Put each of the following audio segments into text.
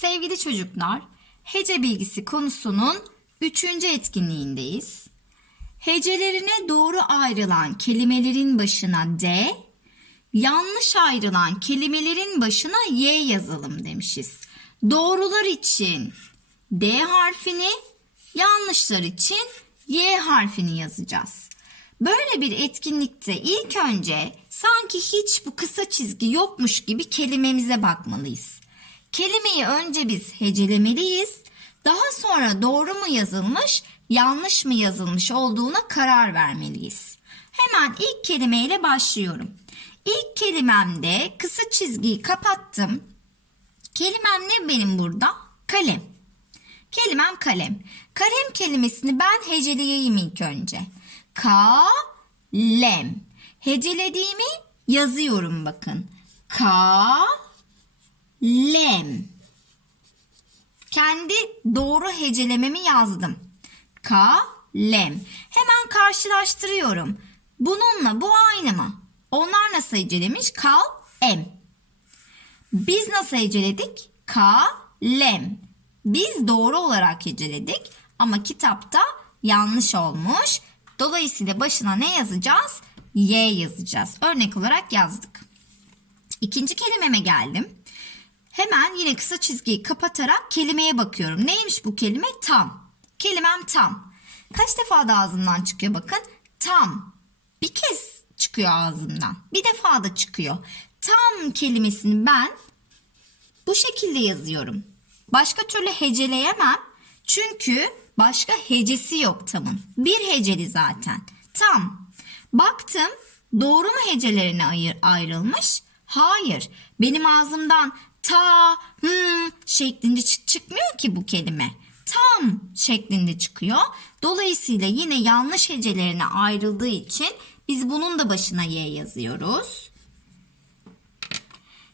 Sevgili çocuklar, hece bilgisi konusunun üçüncü etkinliğindeyiz. Hecelerine doğru ayrılan kelimelerin başına D, yanlış ayrılan kelimelerin başına Y yazalım demişiz. Doğrular için D harfini, yanlışlar için Y harfini yazacağız. Böyle bir etkinlikte ilk önce sanki hiç bu kısa çizgi yokmuş gibi kelimemize bakmalıyız. Kelimeyi önce biz hecelemeliyiz. Daha sonra doğru mu yazılmış, yanlış mı yazılmış olduğuna karar vermeliyiz. Hemen ilk kelimeyle başlıyorum. İlk kelimemde kısa çizgiyi kapattım. Kelimem ne benim burada? Kalem. Kelimem kalem. Kalem kelimesini ben heceleyeyim ilk önce. Kalem. Hecelediğimi yazıyorum bakın. Kalem. Kendi doğru hecelememi yazdım. Kalem. Hemen karşılaştırıyorum. Bununla bu aynı mı? Onlar nasıl hecelemiş? Kalem. Biz nasıl heceledik? Kalem. Biz doğru olarak heceledik ama kitapta yanlış olmuş. Dolayısıyla başına ne yazacağız? Y yazacağız. Örnek olarak yazdık. İkinci kelimeme geldim. Hemen yine kısa çizgiyi kapatarak kelimeye bakıyorum. Neymiş bu kelime? Tam. Kelimem tam. Kaç defa da ağzımdan çıkıyor bakın. Tam. Bir kez çıkıyor ağzımdan. Bir defa da çıkıyor. Tam kelimesini ben bu şekilde yazıyorum. Başka türlü heceleyemem. Çünkü başka hecesi yok tamın. Bir heceli zaten. Tam. Baktım doğru mu hecelerine ayır, ayrılmış? Hayır. Benim ağzımdan ta, hmm şeklinde çı- çıkmıyor ki bu kelime. Tam şeklinde çıkıyor. Dolayısıyla yine yanlış hecelerine ayrıldığı için biz bunun da başına y yazıyoruz.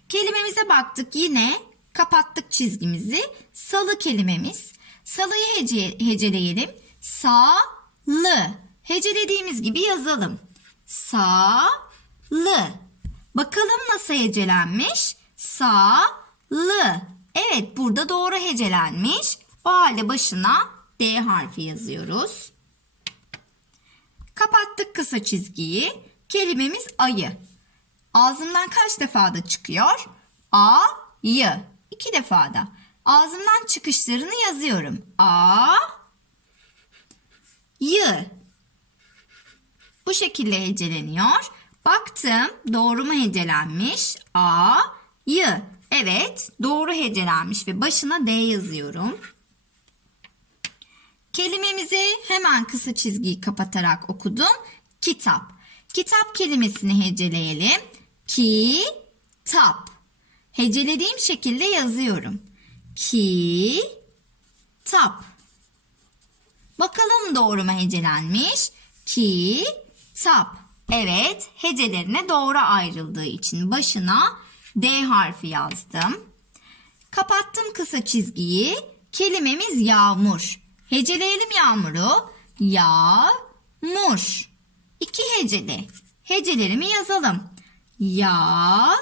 Kelimemize baktık yine kapattık çizgimizi. Salı kelimemiz. Salıyı hece, heceleyelim. Sa-lı. Hecelediğimiz gibi yazalım. Sa-lı. Bakalım nasıl hecelenmiş? Sa-lı. Evet burada doğru hecelenmiş. O halde başına D harfi yazıyoruz. Kapattık kısa çizgiyi. Kelimemiz ayı. Ağzımdan kaç defa da çıkıyor? A, y. İki defa da. Ağzımdan çıkışlarını yazıyorum. A, y. Bu şekilde heceleniyor. Baktım doğru mu hecelenmiş? A, y. Evet doğru hecelenmiş ve başına D yazıyorum. Kelimemizi hemen kısa çizgiyi kapatarak okudum. Kitap. Kitap kelimesini heceleyelim. Kitap. Hecelediğim şekilde yazıyorum. Kitap. Bakalım doğru mu hecelenmiş? Kitap. Evet, hecelerine doğru ayrıldığı için başına D harfi yazdım. Kapattım kısa çizgiyi. Kelimemiz yağmur. Heceleyelim yağmuru. Yağmur. İki heceli. Hecelerimi yazalım. Ya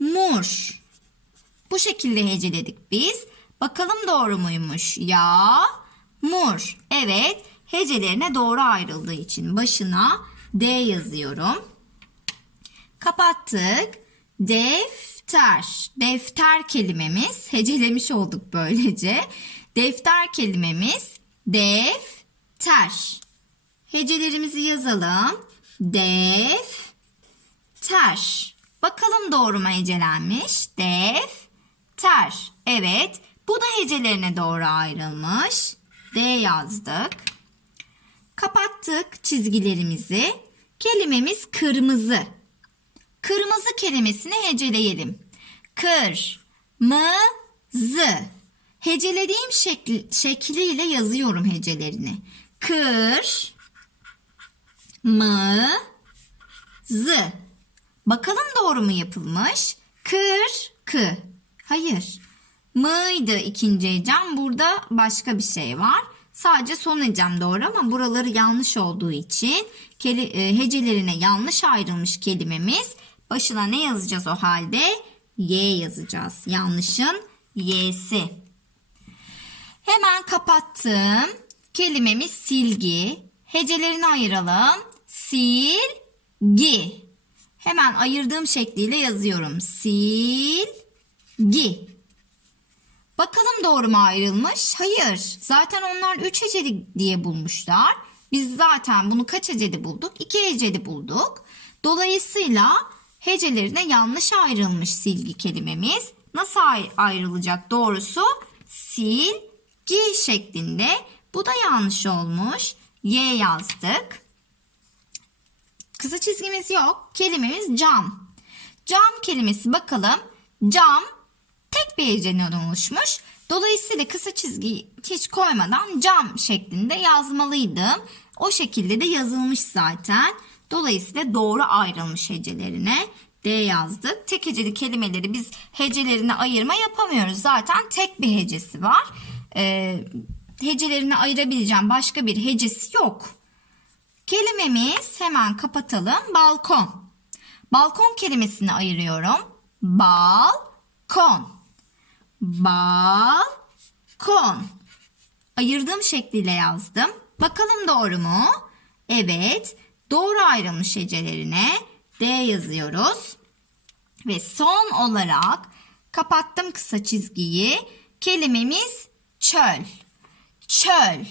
mur. Bu şekilde heceledik biz. Bakalım doğru muymuş? Ya mur. Evet, hecelerine doğru ayrıldığı için başına D yazıyorum. Kapattık. Defter. Defter kelimemiz. Hecelemiş olduk böylece. Defter kelimemiz defter. Hecelerimizi yazalım. Defter. Bakalım doğru mu hecelenmiş? Defter. Evet. Bu da hecelerine doğru ayrılmış. D yazdık. Kapattık çizgilerimizi. Kelimemiz kırmızı. Kırmızı kelimesini heceleyelim. Kır, mı, zı. Hecelediğim şekli, şekliyle yazıyorum hecelerini. Kır, mı, zı. Bakalım doğru mu yapılmış? Kır, kı. Hayır. Mıydı ikinci hecem. Burada başka bir şey var. Sadece son hecem doğru ama buraları yanlış olduğu için e, hecelerine yanlış ayrılmış kelimemiz başına ne yazacağız o halde? Y yazacağız. Yanlışın Y'si. Hemen kapattım. Kelimemiz silgi. Hecelerini ayıralım. Silgi. Hemen ayırdığım şekliyle yazıyorum. Silgi. Bakalım doğru mu ayrılmış? Hayır. Zaten onlar 3 heceli diye bulmuşlar. Biz zaten bunu kaç heceli bulduk? 2 heceli bulduk. Dolayısıyla hecelerine yanlış ayrılmış silgi kelimemiz. Nasıl ay- ayrılacak doğrusu? Silgi şeklinde. Bu da yanlış olmuş. Y yazdık. Kısa çizgimiz yok. Kelimemiz cam. Cam kelimesi bakalım. Cam tek bir heceden oluşmuş. Dolayısıyla kısa çizgi hiç koymadan cam şeklinde yazmalıydım. O şekilde de yazılmış zaten. Dolayısıyla doğru ayrılmış hecelerine D yazdık. Tek heceli kelimeleri biz hecelerine ayırma yapamıyoruz. Zaten tek bir hecesi var. Ee, hecelerini ayırabileceğim başka bir hecesi yok. Kelimemiz hemen kapatalım. Balkon. Balkon kelimesini ayırıyorum. Balkon. Balkon. Ayırdığım şekliyle yazdım. Bakalım doğru mu? Evet. Doğru ayrılmış hecelerine D yazıyoruz. Ve son olarak kapattım kısa çizgiyi. Kelimemiz çöl. Çöl.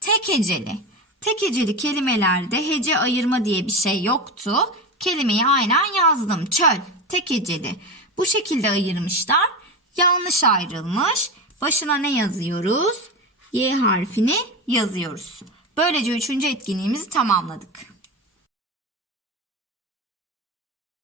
Tek heceli. Tek heceli kelimelerde hece ayırma diye bir şey yoktu. Kelimeyi aynen yazdım. Çöl. Tek heceli. Bu şekilde ayırmışlar. Yanlış ayrılmış. Başına ne yazıyoruz? Y harfini yazıyoruz. Böylece üçüncü etkinliğimizi tamamladık.